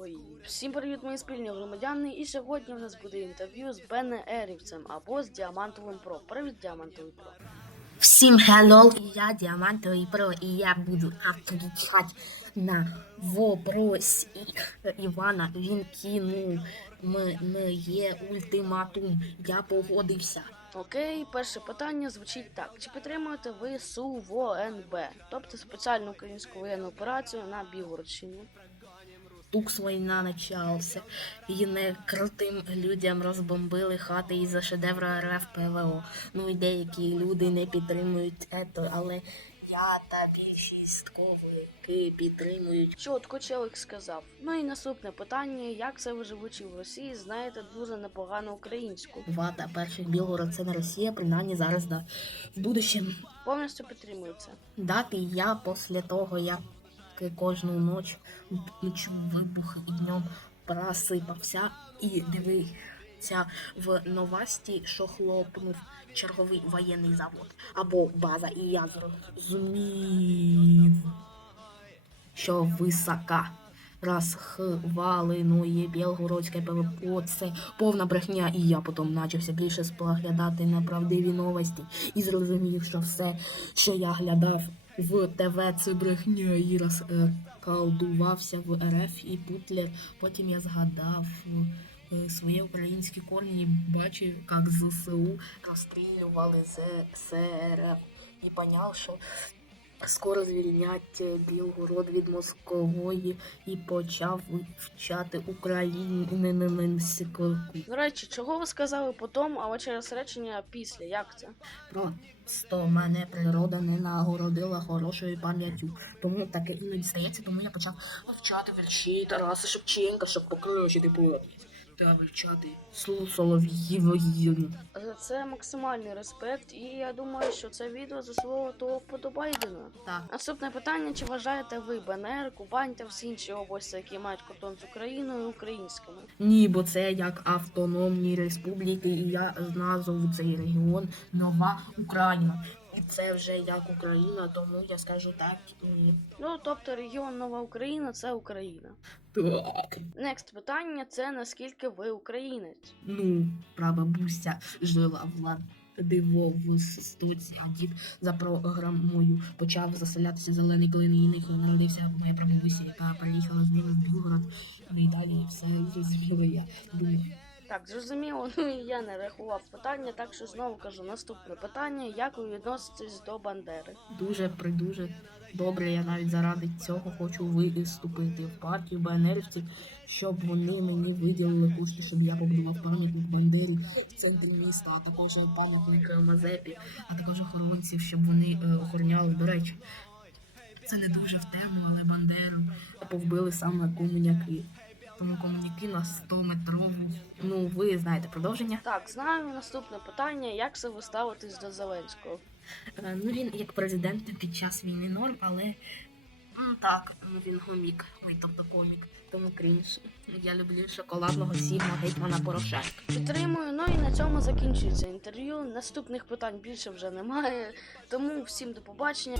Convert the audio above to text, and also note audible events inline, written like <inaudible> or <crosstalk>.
Поїхали. Всім привіт, мої спільні громадяни. І сьогодні в нас буде інтерв'ю з Бене Ерівцем або з Діамантовим Про. Привіт, Діамантовий Про. Всім hello, я Діамантовий Про, і я буду відповідати на вопрос Івана. Він кинув мені ультиматум. Я погодився. Окей, перше питання звучить так: чи підтримуєте ви СУВОНБ, тобто спеціальну українську воєнну операцію на Білгородщині? Тукс війна начався. І не крутим людям розбомбили хати із-за шедевра РФ ПВО. Ну і деякі люди не підтримують це, але я та більшість ковики підтримують. Чітко челик сказав. Ну і наступне питання: як це ви живучи в Росії, знаєте дуже непогану українську? Вата перших Білгород це не Росія, принаймні зараз да. В будущем Повністю підтримується. дати я після того, як кожну ніч чув вибух і днем просипався. І дивився в новості, що хлопнув черговий воєнний завод. Або база, і я зрозумів, що висока. Розхваленої білгородське ПВО це повна брехня, і я потім почався більше споглядати на правдиві новості. І зрозумів, що все, що я глядав в ТВ, це брехня і розколдувався в РФ і Путлер. Потім я згадав е, свої українські корні, бачив, як ЗСУ розстрілювали ЗСРФ і поняв, що скоро звільнять е, Білгород від москової і почав вивчати українську. До речі, чого ви сказали потім, але через речення після? Як це? Просто мене природа не нагородила хорошою пам'яттю. Тому таке іноді стається, тому я почав вивчати вірші Тараса Шевченка, щоб покращити поет. Та вивчати Солов'ївої. За це максимальний респект, і я думаю, що це відео заслуговує того вподобайдена. Так. Наступне питання: чи вважаєте ви БНР, Кубань та всі інші області, які мають кордон з Україною, українськими? Ні, бо це як автономні республіки, і я назву цей регіон Нова Україна. І це вже як Україна, тому я скажу так. Ні. Ну тобто регіон Нова Україна це Україна. Так. Next питання це наскільки ви українець? Ну, прабабуся жила в Ладивовистоці, а дід за програмою почав заселятися зелений клинійник. І народився моя прабабуся, яка приїхала з Білого в Білгород. І далі все зрозуміло. Я думаю. Так, зрозуміло, <laughs> ну і я не рахував питання, так що знову кажу наступне питання: як ви відноситесь до Бандери? Дуже придуже добре. Я навіть заради цього хочу виступити в партію БНРівців, щоб вони мені виділили кошти, щоб я побудував пам'ятник Бандері в центрі міста, а також пам'ятник Мазепі, а також охоронців, щоб вони е, охороняли. До речі, це не дуже в тему, але Бандеру повбили саме комуняки. Тому комуняки на 100 метрову. Ну, ви знаєте продовження. Так, знаю наступне питання: як це ви ставитесь до Зеленського? Е, Ну, він як президент під час війни норм, але ну, так, він гомік, ой, тобто комік, тому крінж. Я люблю шоколадного сігма гетьмана Порошенка. Підтримую. Ну і на цьому закінчується інтерв'ю. Наступних питань більше вже немає. Тому всім до побачення.